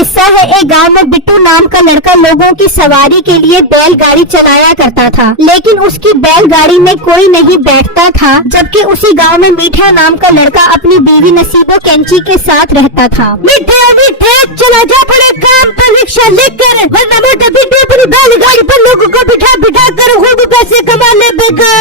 किस्सा है, एक गांव में बिट्टू नाम का लड़का लोगों की सवारी के लिए बैलगाड़ी चलाया करता था, लेकिन उसकी बैलगाड़ी में कोई नहीं बैठता था। जबकि उसी गांव में मीठा नाम का लड़का अपनी बीवी नसीबो कैंची के साथ रहता था। मीठे मीठे चला जा बड़े काम पर रिक्शा लेकर, वरना मोटे बिट्टू अपनी बैलगाड़ी पर लोगों को बिठा बिठा कर खूब पैसे कमा लेगा।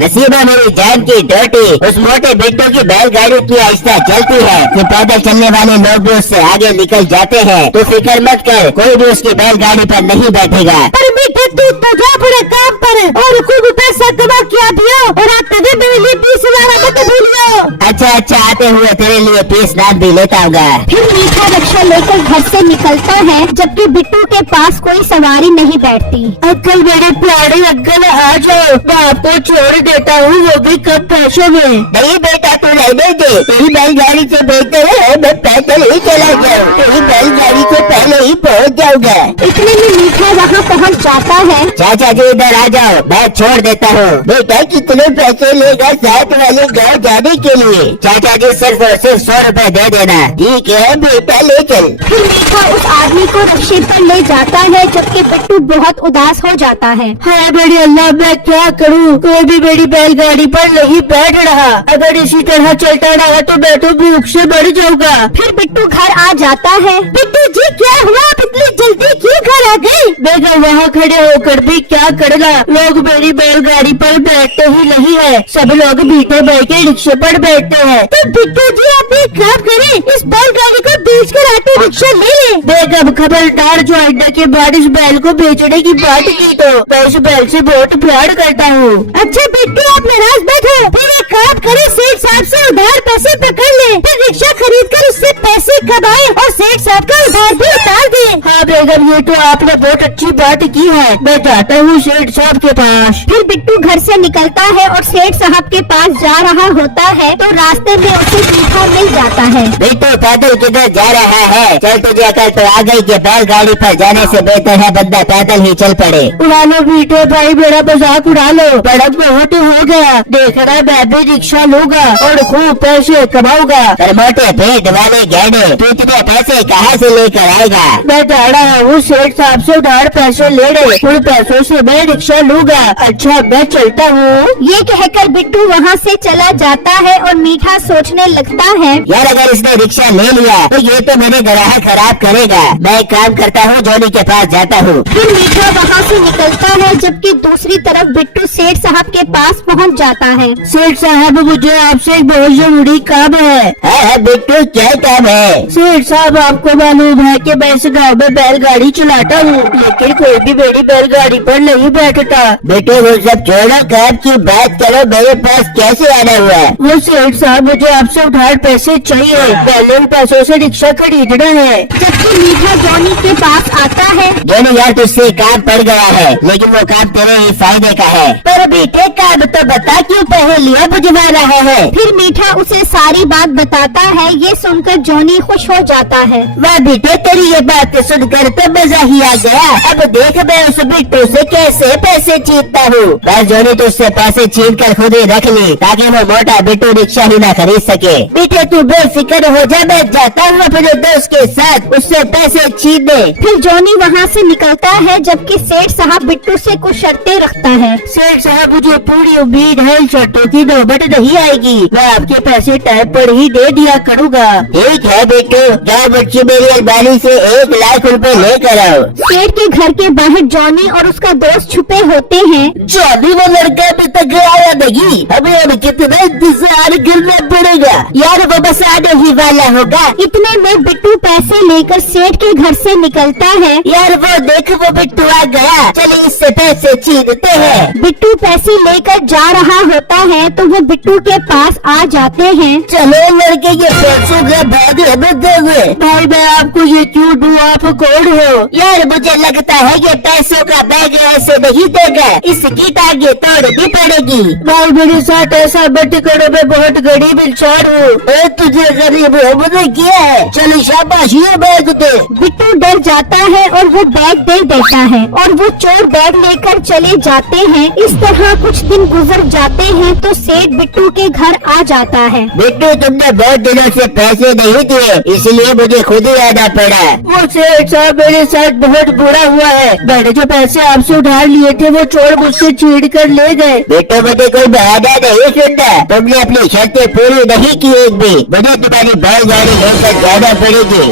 नसीबा मेरी जान की डोटी, उस मोटे बिट्टू की बैलगाड़ी की आहिस्ता चलती है कि पैदल चलने वाले लोग भी उससे आगे निकल जाते हैं। तो फिक्र मत कर, कोई भी उसकी बैलगाड़ी पर नहीं बैठेगा। पर मीठे तू तो जा बड़े काम पर और खूब पैसा कमा के आ दियो, और आते हुए मेरे लिए 20,000 मत भूलियो। अच्छा आते हुए तेरे लिए पीस नान भी लेता होगा। फिर मीठा रिक्शा लेकर घर से निकलता है, जबकि बिट्टू के पास कोई सवारी नहीं बैठती। अंकल मेरे प्यारे अंकल आ जाओ, मैं आपको छोड़ देता हूँ, वो भी कम पैसों में। नहीं बेटा तू रहने दे, तेरी बैलगाड़ी से बेहतर है मैं पैदल ही चला जाऊँ, तेरी बैलगाड़ी से पहले ही पहुँच जाऊंगा। इतने में मीठा वहाँ पहुँच जाता है। चाचा जी इधर आ जाओ, मैं छोड़ देता हूँ। बेटा कितने पैसे लेगा साथ वाले गाँव जाने के लिए? चाचा जी सिर्फ और सिर्फ 100 रुपए दे देना। ठीक है बेटा ले चल। फिर मीठा उस आदमी को रिक्शे पर ले जाता है, जबकि बिट्टू बहुत उदास हो जाता है। हाय बड़ी अल्लाह मैं क्या करूँ, कोई भी मेरी बैलगाड़ी पर नहीं बैठ रहा। अगर इसी तरह चलता रहा तो मैं तो भूख से मर जाऊंगा। फिर बिट्टू घर आ जाता है। बिट्टू जी क्या हुआ, आप इतनी जल्दी क्यों घर आ गए? बेटा वहाँ खड़े होकर भी क्या करना, लोग मेरी बैलगाड़ी पर बैठते ही नहीं है, सब लोग बीठे बैठे रिक्शे पर बैठते हैं। तो बिट्टू जी आप एक काम करें, इस बैलगाड़ी को बेचकर ऑटो रिक्शा ले लें। बेगम खबरदार जो अड्डे के बाद इस बैल को बेचने की बात की तो मैं इस बैल से बहुत प्यार करता हूँ। अच्छा बिट्टू आप नाराज मत हो, फिर एक काम करें, सेठ साहब से उधार पैसे पकड़ ले, फिर रिक्शा खरीद कर उससे पैसे कमाए और सेठ साहब का उधार भी उतार दे। हाँ बेगम ये तो आपने बहुत अच्छी बात की है, मैं जाता हूँ सेठ साहब के पास। फिर बिट्टू घर से निकलता है और सेठ साहब के पास जा रहा होता है, तो रास्ते में उसे मीठा मिल जाता है। बिट्टू पैदल किधर जा रहा है? चल तुझे अकल तो आ गई कि बैलगाड़ी पर जाने से बेहतर है बंदा पैदल ही चल पड़े। उड़ा लो मीठे भाई, मेरा मजाक उड़ा लो, बड़ा बहुत हो गया, देख रहा मैं भी रिक्शा लूंगा और खूब पैसे कमाऊंगा। पर मोटे पेट वाले गैंडे तू इतने पैसे कहाँ से लेकर आएगा? मैं जा रहा हूँ सेठ साहब से उधार पैसे लेने, उन पैसों से मैं रिक्शा लूंगा। अच्छा मैं चलता हूँ। ये कहकर बिट्टू वहाँ से चला जाता है और मीठा सोचने लगता है, यार अगर इसने रिक्शा ले लिया तो ये तो मेरे ग्राहक खराब करेगा। मैं एक काम करता हूँ, जॉनी के पास जाता हूँ। फिर मीठा वहाँ से निकलता है, जबकि दूसरी तरफ बिट्टू सेठ साहब के पास पहुँच जाता है। सेठ साहब मुझे आपसे एक बहुत जरूरी काम है। बिट्टू क्या काम है? सेठ साहब आपको मालूम है कि मैं इस गाँव में बैलगाड़ी चलाता हूँ, लेकिन कोई भी मेरी बैलगाड़ी पर नहीं बैठता। बेटो वो सब छोड़ो, काम की बात करो, मेरे पास कैसे आना हुआ? वो सेठ साहब मुझे आपसे उधार पैसे चाहिए, पहले उन पैसों से रिक्शा खरीदना है। जबकि मीठा जॉनी के पास आता है। जॉनी यार तुझसे काम पड़ गया है, लेकिन वो काम तेरे ही फायदे का है। पर बेटे काम तो बता, क्यों पहेलियां बुझवा रहा है? फिर मीठा उसे सारी बात बताता है। ये सुनकर जॉनी खुश हो जाता है। वाह बेटे तेरी ये बात सुनकर तो मजा ही आ गया। अब देख मैं उस बिट्टू से कैसे पैसे छीनता हूँ। बस जॉनी तो उससे पैसे छीन कर खुद ही रख ली, ताकि वो मोटा बिट्टू रिक्शा ही ना खरीद सके। बेटे तू बेफिक्र हो जा, मैं जाता हूँ अपने दोस्त के साथ उससे पैसे छीनने। फिर जॉनी वहाँ से निकलता है, जबकि सेठ साहब बिट्टू से कुछ शर्तें रखता है। सेठ साहब मुझे पूरी उम्मीद है शर्तों की नौबत नहीं आएगी, मैं आपके पैसे टाइम पर ही दे दिया करूँगा। ठीक है बिट्टू, जाओ बच्ची मेरी अलमारी से 1 लाख रुपए लेकर आओ। सेठ के घर के बाहर जॉनी और उसका दोस्त छुपे होते हैं। जॉनी वो लड़का अभी तक आया नहीं, हमें अब कितना इंतजार करना पड़ेगा। यार वो बस आने ही वाला होगा। इतने में बिट्टू पैसे लेकर सेठ के घर से निकलता है। यार वो देख वो बिट्टू आ गया, चलिए इससे पैसे छीनते हैं। बिट्टू पैसे लेकर जा रहा होता है, तो वो बिट्टू के पास आ जाते हैं। चलो लड़के ये पैसों का भाग हमें दोगे। भाई मैं आपको ये क्यों टू आप कौन हो? यार मुझे लगता है ये पैसों का बैग ऐसे नहीं देगा, इसकी टांगे तोड़नी पड़ेगी। भाई मेरे साथ ऐसा मत करो, मैं बहुत गरीब इंसान हूँ। तुझे गरीब होने किया है, चलो शाबाश ये बैग दे। बिट्टू डर जाता है और वो बैग दे देता है और वो चोर बैग लेकर चले जाते हैं। इस तरह कुछ दिन गुजर जाते हैं तो सेठ बिट्टू के घर आ जाता है। बिट्टू तुमने बहुत दिनों से पैसे नहीं दिए, इसलिए मुझे खुद ही आना पड़ा। वो सेठ साहब मेरे साथ बहुत बुरा हुआ है, मैंने जो पैसे आपसे उधार लिए थे वो चोर मुझसे छीन कर ले गए। बेटो मुझे कोई बहाना नहीं सुनना, तुमने अपनी शर्तें पूरी नहीं की एक भी, मुझे तुम्हारी बैलगाड़ी लेकर जाना पड़ेगी।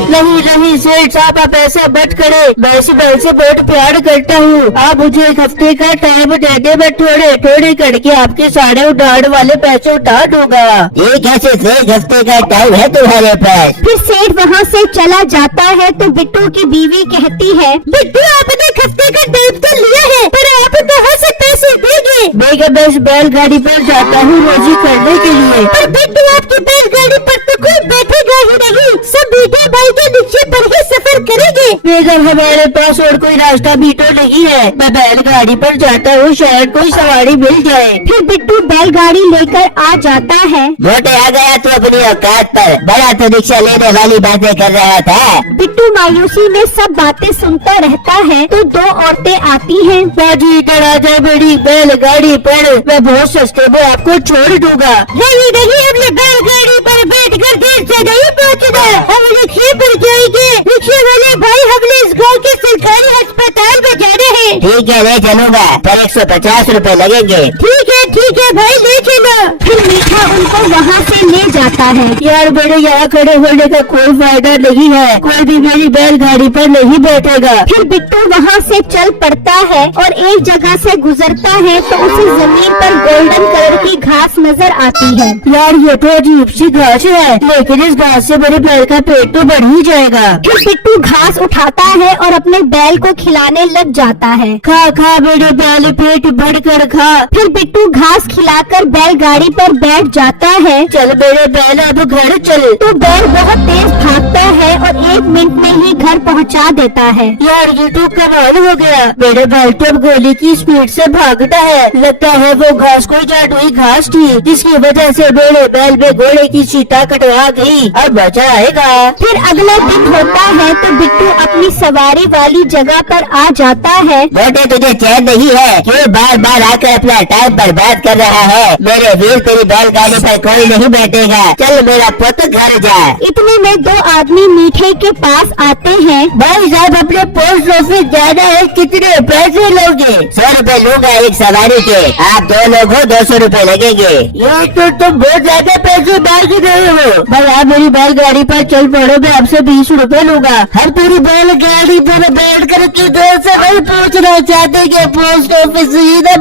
नहीं सेठ साहब आप ऐसा मत करे, मैं इस बैल से बहुत प्यार करता हूँ। आप मुझे एक हफ्ते का टाइम दे दे, मैं थोड़े थोड़े करके आपके सारे उधार वाले पैसे उठा दूंगा। एक हफ्ते का टाइम है तुम्हारे पास। फिर सेठ वहाँ से चला जाता है तो बिट्टू की बीवी कहती है, बिट्टू आपने एक हफ्ते का टाइम तो लिया है, पर आप कहाँ से पैसे देंगे? मैं इस बैलगाड़ी पर जाता हूँ रोजी करने के लिए। पर बिट्टू आपकी बैलगाड़ी पर तो कोई बैठेगा ही नहीं, सब मीठे भाई के नीचे पर ही सफर करेंगे। बेगम हमारे पास और कोई रास्ता भी तो नहीं है, मैं बैलगाड़ी पर जाता हूँ, शायद कोई सवारी मिल जाए। फिर बिट्टू बैलगाड़ी लेकर आ जाता है। मोटे आ गया तो अपनी औकात पर, बड़ा तो रिक्शा लेने वाली बातें कर रहा था। बिट्टू मायूसी में सब बातें सुनता रहता है तो दो औरतें आती हैं। बाजी करा जाए बड़ी बैलगाड़ी पर, मैं बहुत सस्ते में आपको छोड़ दूंगा। नहीं हमने बैलगाड़ी पर बैठकर देर से नहीं पहुँचना, हम रिक्शे पर जाएंगे। रिक्शे वाले भाई हमने इस गाँव के सरकारी अस्पताल में जाना है। ठीक है ले चलूंगा, पर 150 रुपए लगेंगे। ठीक है भाई ले चलो। फिर मीठा उनको वहाँ से ले जाता है। यार मेरे यहाँ खड़े होने का कोई फायदा नहीं है, कोई भी मेरी बैलगाड़ी पर नहीं बैठेगा। फिर बिट्टू वहाँ से चल पड़ता है और एक जगह से गुजरता है तो उसे जमीन पर गोल्डन कलर की घास नजर आती है। यार ये तो अजीब सी घास है, लेकिन इस घास से मेरे बैल का पेट तो बढ़ ही जाएगा। फिर बिट्टू घास उठाता है और अपने बैल को खिलाने लग जाता है। खा मेरे बैल पेट भर कर खा। फिर बिट्टू घास खिलाकर बैलगाड़ी पर बैठ जाता है। चल मेरे बैल अब घर चल। तो बैल बहुत तेज भागता है और 1 मिनट में ही घर पहुंचा देता है। यार ये तो कमाल हो गया, मेरे बैल तो अब गोली की स्पीड से भागता है। लगता है वो घास कोई जादुई घास थी, जिसकी वजह से मेरे बैल में घोड़े की सीटा कटवा गई, अब बचा आएगा। फिर अगला दिन होता है तो बिट्टू अपनी सवारी वाली जगह पर आ जाता है। बेटे तुझे चैन नहीं है, क्यों बार आकर अपना टाइम बर्बाद कर रहा है? मेरे वीर तेरी बैलगाड़ी पर कोई नहीं बैठेगा, चल मेरा पुत्र घर जा। इतने में 2 आदमी मीठे के पास आते हैं। भाई साहब अपने पोस्ट ऑफिस जाना है, कितने पैसे लोगे? 100 रुपए लूंगा एक सवारी के, आप 2 लोग हो 200 रुपए लगेंगे। ये तो तुम बहुत ज्यादा पैसे मांग रहे हो। भाई आप मेरी बैलगाड़ी पर चल पड़ो, मैं आपसे 20 रुपए लूंगा। हम पूरी बैलगाड़ी पर बैठ कर किधर से नहीं पहुँचना चाहते कि पोस्ट ऑफिस सीधा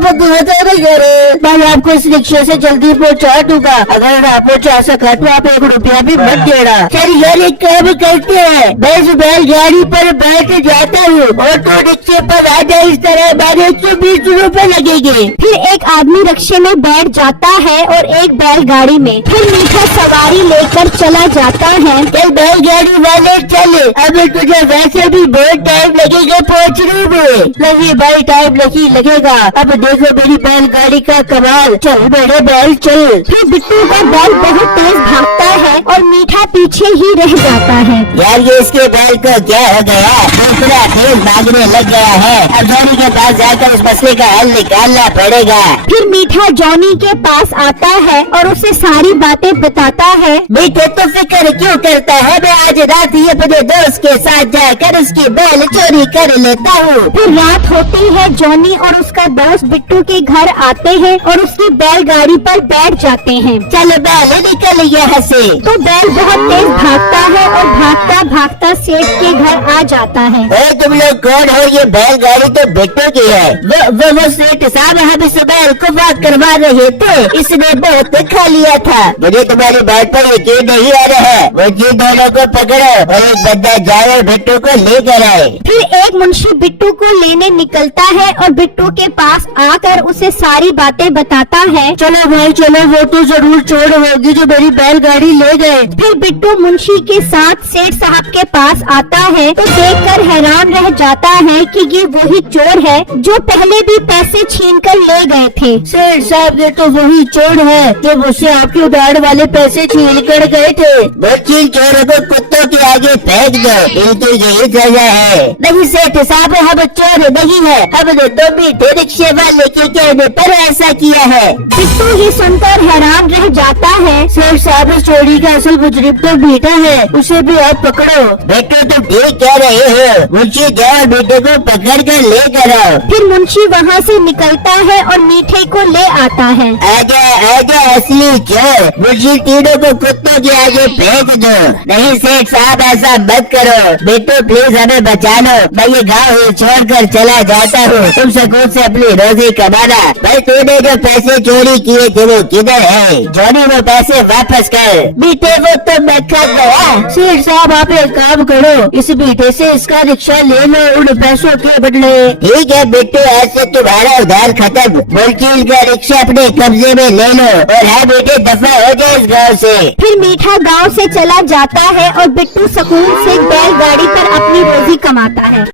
भाई आपको इस रिक्शे से जल्दी पहुँचा दूंगा, अगर ना पहुँचा सका तो आप 1 रुपया भी मत देना। चल यार एक काम करते हैं, मैं इस बैलगाड़ी पर बैठ जाता हूँ, ऑटो रिक्शे पर आ जाए, इस तरह हमारे 120 रुपए लगेंगे। फिर एक आदमी रिक्शे में बैठ जाता है और एक बैलगाड़ी में। फिर मीठा सवारी लेकर चला जाता है। चल बैलगाड़ी वाले चल, अब तुझे वैसे भी बहुत टाइम लगेगा पहुँचने में। नहीं भाई टाइम नहीं लगेगा, अब देखो मेरी बैलगाड़ी का कमाल, चल मेरे बैल चल। फिर बिट्टू का बैल बहुत तेज भागता है और मीठा पीछे ही रह जाता है। यार ये इसके बैल को क्या हो गया, दूसरा तेज भागने लग गया है, अब जॉनी के पास जाकर इस मसले का हल निकालना पड़ेगा। फिर मीठा जॉनी के पास आता है और उसे सारी बातें बताता है। मीठे तो फिक्र क्यों करता है, मैं आज रात ही अपने दोस्त के साथ जाकर उसकी बैल चोरी कर लेता हूँ। फिर रात होती है, जॉनी और उसका दोस्त बिट्टू के घर आते हैं और उसकी बैलगाड़ी पर बैठ जाते हैं। चल बैल निकल यहाँ से। तो बैल बहुत तेज भागता है और भागता भागता सेठ के घर आ जाता है। तुम लोग कौन हो? ये बैलगाड़ी तो बिट्टू की है। वो सेठ साहब हम इस बैल को वॉक करवा रहे थे, इसने बहुत खा लिया था। मुझे तुम्हारी बात पर यकीन नहीं आ रहा है, वो जी दोनों को पकड़ो और एक बंदा जाए बिट्टू को लेकर आए। फिर एक मुंशी बिट्टू को लेने निकलता है और बिट्टू के पास आकर उसे सारी बातें बताता है। चलो भाई चलो, वो तो जरूर चोर होगी जो मेरी बैलगाड़ी ले गए। फिर बिट्टू मुंशी के साथ सेठ साहब के पास आता है को देखकर हैरान रह जाता है कि ये वही चोर है जो पहले भी पैसे छीनकर ले गए थे। सेठ साहब ये तो वही चोर है जो मुझसे आपके उधार वाले पैसे छीन कर गए थे। बच्ची चोरों को कुत्तों के आगे फेंक दो, इनको यही सजा है। नहीं सेठ साहब हम चोर नहीं है, हमने तो मीठे रिक्शे वाले के कहने पर ऐसा किया है। बिट्टू ये सुनकर हैरान रह जाता है। सेठ साहब इस चोरी का असल मुजरिम तो बेटा है, उसे भी आप पकड़ो। बेटू तुम ठीक कह रहे हो, मुंशी जाओ बेटे को पकड़ कर ले कर आओ। फिर मुंशी वहाँ से निकलता है और मीठे को ले आता है। आजा आजा असली चोर, मुंशी तीनों को कुत्तों के आगे फेंक दो। नहीं सेठ साहब ऐसा मत करो, बेटू प्लीज हमें बचा लो, मैं ये गाँव छोड़ कर चला जाता हूँ, तुम सुकून से अपनी रोजी कमाना। भाई तूने जो पैसे चोरी किए थे वो किधर है? जोनी वो पैसे वापस कर। बेटे वो तो मैं खा गया। सेठ साहब आप एक काम करो, इस बेटे से इसका रिक्शा ले लो उन पैसों के बदले। ठीक है बेटे, आज से तुम्हारा उधार खत्म, मुल्की का रिक्शा अपने कब्जे में ले लो और है बेटे दफा हो जाए इस गाँव से। फिर मीठा गांव से चला जाता है और बिट्टू सुकून से बैलगाड़ी पर अपनी रोजी कमाता है।